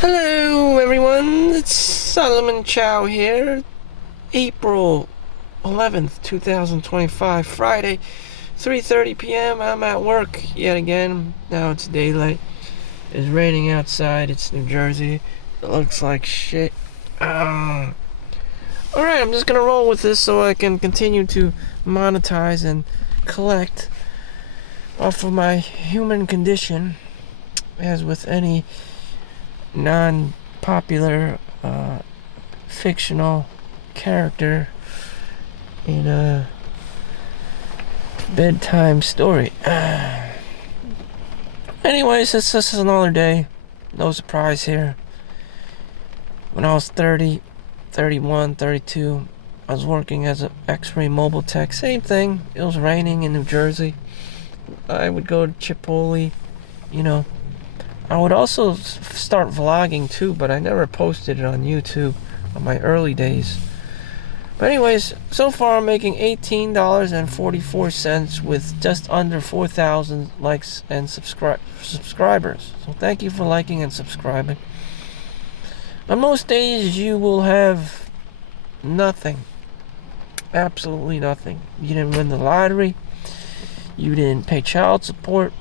Hello everyone, it's Solomon Chau here. April 11th, 2025, Friday, 3:30 p.m. I'm at work yet again. Now it's daylight. It's raining outside. It's New Jersey. It looks like shit. Alright, I'm just gonna roll with this so I can continue to monetize and collect off of my human condition, as with any non-popular fictional character in a bedtime story. Anyways, it's just another day. No surprise here. When I was 30, 31, 32, I was working as an X-ray mobile tech. Same thing. It was raining in New Jersey. I would go to Chipotle, you know. I would also start vlogging too, but I never posted it on YouTube on my early days. But anyways, so far I'm making $18.44 with just under 4,000 likes and subscribers. So thank you for liking and subscribing. On most days you will have nothing. Absolutely nothing. You didn't win the lottery. You didn't pay child support.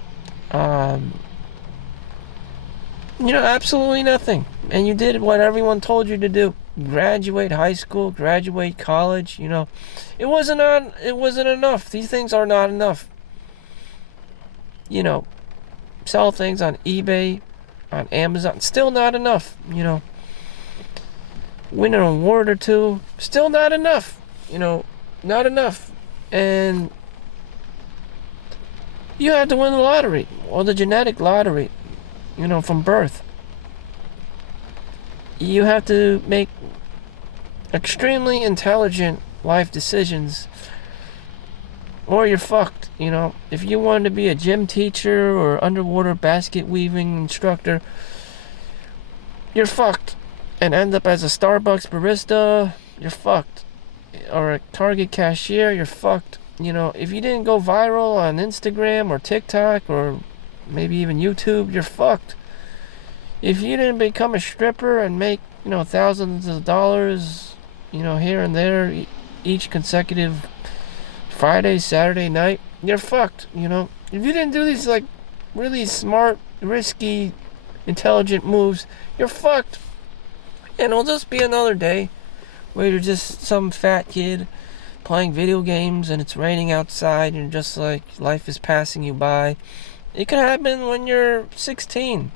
Absolutely nothing. And you did what everyone told you to do. Graduate high school, graduate college, It wasn't enough. These things are not enough. Sell things on eBay, on Amazon, still not enough, Win an award or two, still not enough, not enough. And you have to win the lottery, or the genetic lottery, from birth. You have to make extremely intelligent life decisions, or you're fucked. If you wanted to be a gym teacher or underwater basket weaving instructor, you're fucked. And end up as a Starbucks barista, you're fucked. Or a Target cashier, you're fucked. If you didn't go viral on Instagram or TikTok or maybe even YouTube, you're fucked. If you didn't become a stripper and make, thousands of dollars, here and there each consecutive Friday, Saturday night, you're fucked, If you didn't do these, really smart, risky, intelligent moves, you're fucked. And it'll just be another day where you're just some fat kid playing video games and it's raining outside and you're just like, life is passing you by. It could happen when you're 16.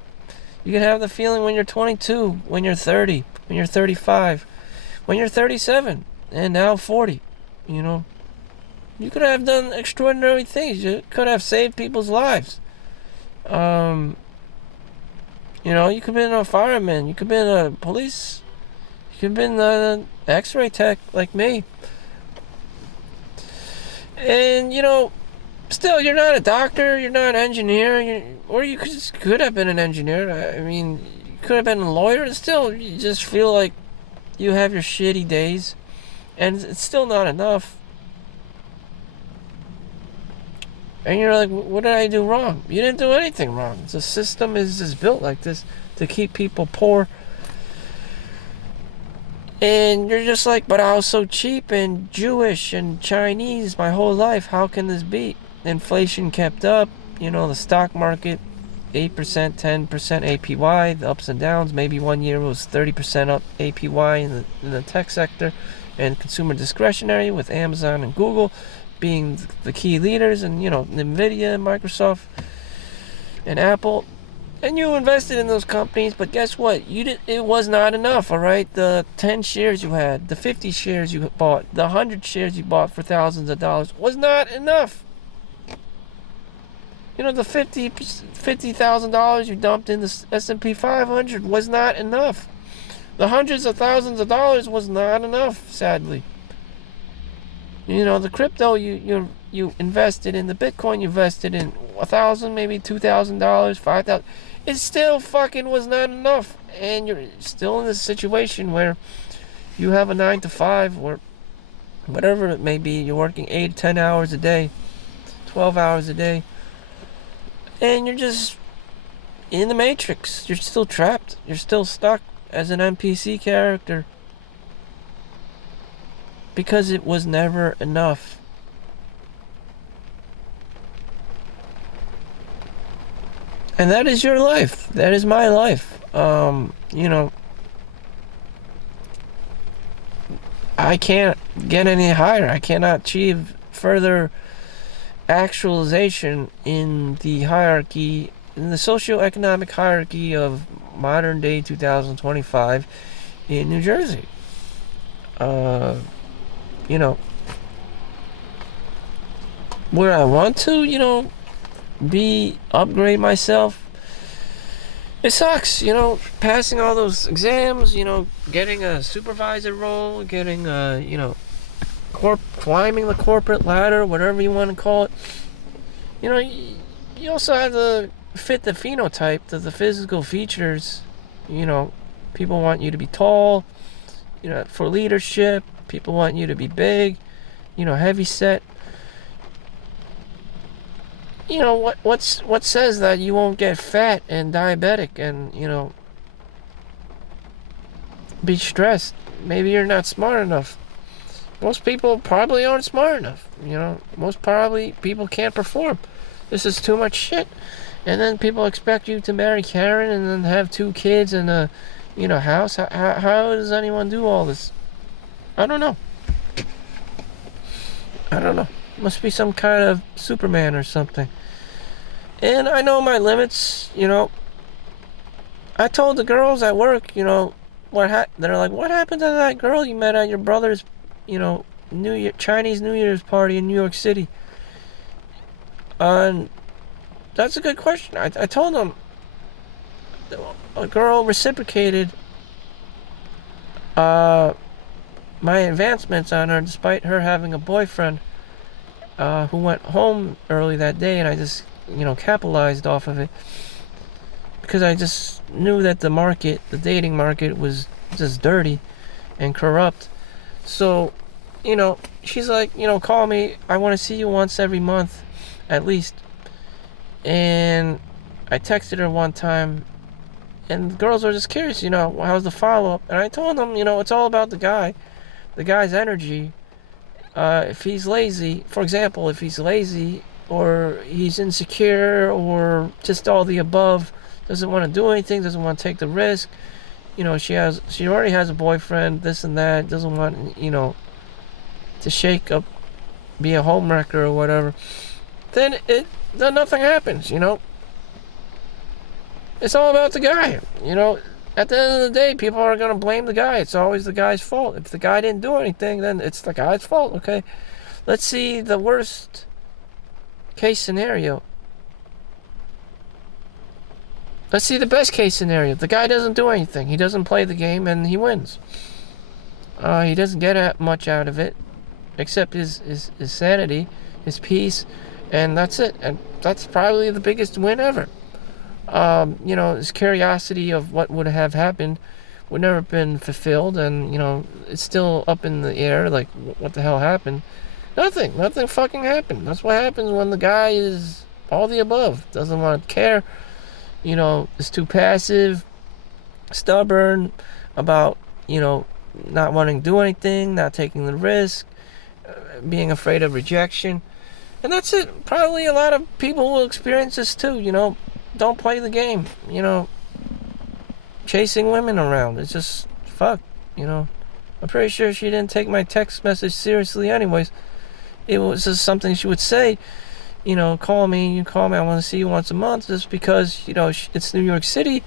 You could have the feeling when you're 22, when you're 30, when you're 35, when you're 37, and now 40, You could have done extraordinary things. You could have saved people's lives. You could have been a fireman. You could have been a police. You could have been an X-ray tech like me. And, still, you're not a doctor, you're not an engineer, or you could have been an engineer. You could have been a lawyer. Still, you just feel like you have your shitty days, and it's still not enough. And you're like, what did I do wrong? You didn't do anything wrong. The system is just built like this to keep people poor. And you're just like, but I was so cheap and Jewish and Chinese my whole life. How can this be? Inflation kept up. The stock market, 8%, 10% APY, the ups and downs. Maybe one year it was 30% up APY in the tech sector and consumer discretionary, with Amazon and Google being the key leaders, and Nvidia and Microsoft and Apple. And you invested in those companies, but guess what? It was not enough, all right? The 10 shares you had, the 50 shares you bought, the 100 shares you bought for thousands of dollars was not enough. The $50,000 you dumped in the S&P 500 was not enough. The hundreds of thousands of dollars was not enough, sadly. The crypto you invested in, the Bitcoin you invested in, $1,000, maybe $2,000, $5,000. It still fucking was not enough. And you're still in this situation where you have a 9 to 5 or whatever it may be. You're working 8, 10 hours a day, 12 hours a day. And you're just in the Matrix. You're still trapped. You're still stuck as an NPC character. Because it was never enough. And that is your life. That is my life. You know, I can't get any higher. I cannot achieve further actualization in the hierarchy, in the socioeconomic hierarchy of modern day 2025 in New Jersey. You know, where I want to, you know, upgrade myself. It sucks, you know, passing all those exams, you know, getting a supervisor role, getting you know, climbing the corporate ladder, whatever you want to call it. You know, you also have to fit the phenotype, the physical features. You know, people want you to be tall, you know, for leadership. People want you to be big, you know, heavy set. You know, what says that you won't get fat and diabetic and, you know, be stressed? Maybe you're not smart enough. Most people probably aren't smart enough. You know, most probably people can't perform. This is too much shit. And then people expect you to marry Karen and then have 2 kids and a, you know, house. How does anyone do all this? I don't know. Must be some kind of Superman or something. And I know my limits, you know. I told the girls at work, you know, they're like, what happened to that girl you met at your brother's, you know, Chinese New Year's party in New York City? And that's a good question. I told them a girl reciprocated my advancements on her despite her having a boyfriend who went home early that day, and I just, you know, capitalized off of it because I just knew that the dating market was just dirty and corrupt. So, you know, she's like, you know, call me. I want to see you once every month at least. And I texted her one time, and the girls were just curious, you know, how's the follow-up? And I told them, you know, it's all about the guy's energy. If he's lazy, for example, if he's lazy or he's insecure or just all the above, doesn't want to do anything, doesn't want to take the risk, you know, she already has a boyfriend, this and that, doesn't want, you know, to shake up, be a homewrecker or whatever, then nothing happens, you know. It's all about the guy, you know. At the end of the day, people are going to blame the guy. It's always the guy's fault. If the guy didn't do anything, then it's the guy's fault, okay? Let's see the worst case scenario. Let's see the best case scenario. The guy doesn't do anything. He doesn't play the game, and he wins. He doesn't get much out of it, except his sanity, his peace, and that's it. And that's probably the biggest win ever. You know, his curiosity of what would have happened would never have been fulfilled, and, you know, it's still up in the air, like, what the hell happened? Nothing fucking happened. That's what happens when the guy is all the above, doesn't want to care, you know, is too passive, stubborn about, you know, not wanting to do anything, not taking the risk, being afraid of rejection, and that's it. Probably a lot of people will experience this too, you know. Don't play the game, you know. Chasing women around, it's just fuck, you know. I'm pretty sure she didn't take my text message seriously anyways. It was just something she would say, you know, call me, I want to see you once a month, just because, you know, it's New York City.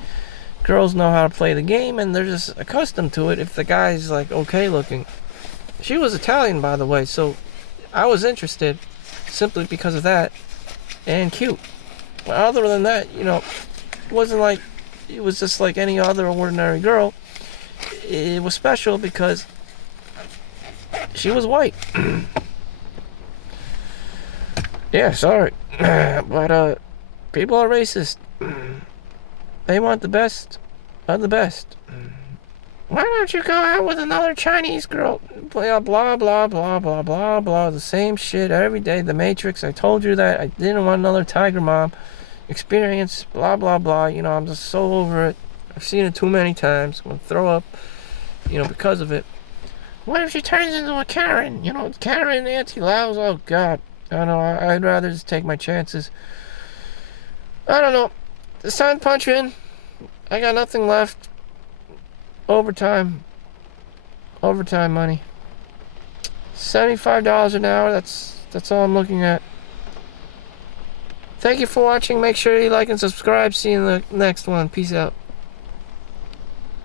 Girls know how to play the game, and they're just accustomed to it if the guy's, like, okay looking. She was Italian, by the way, so I was interested simply because of that, and cute. But other than that, you know, it was just like any other ordinary girl. It was special because she was white. Yeah, sorry. But people are racist. They want the best of the best. Why don't you go out with another Chinese girl? Blah, blah, blah, blah, blah, blah, blah. The same shit every day. The Matrix, I told you that. I didn't want another Tiger Mom. experience, blah, blah, blah. You know, I'm just so over it. I've seen it too many times. I'm going to throw up, you know, because of it. What if she turns into a Karen? You know, Karen, Auntie Laos, oh, God. I don't know, I'd rather just take my chances. I don't know. It's time to punch in. I got nothing left. Overtime. Overtime money. $75 an hour, that's all I'm looking at. Thank you for watching. Make sure you like and subscribe. See you in the next one. Peace out.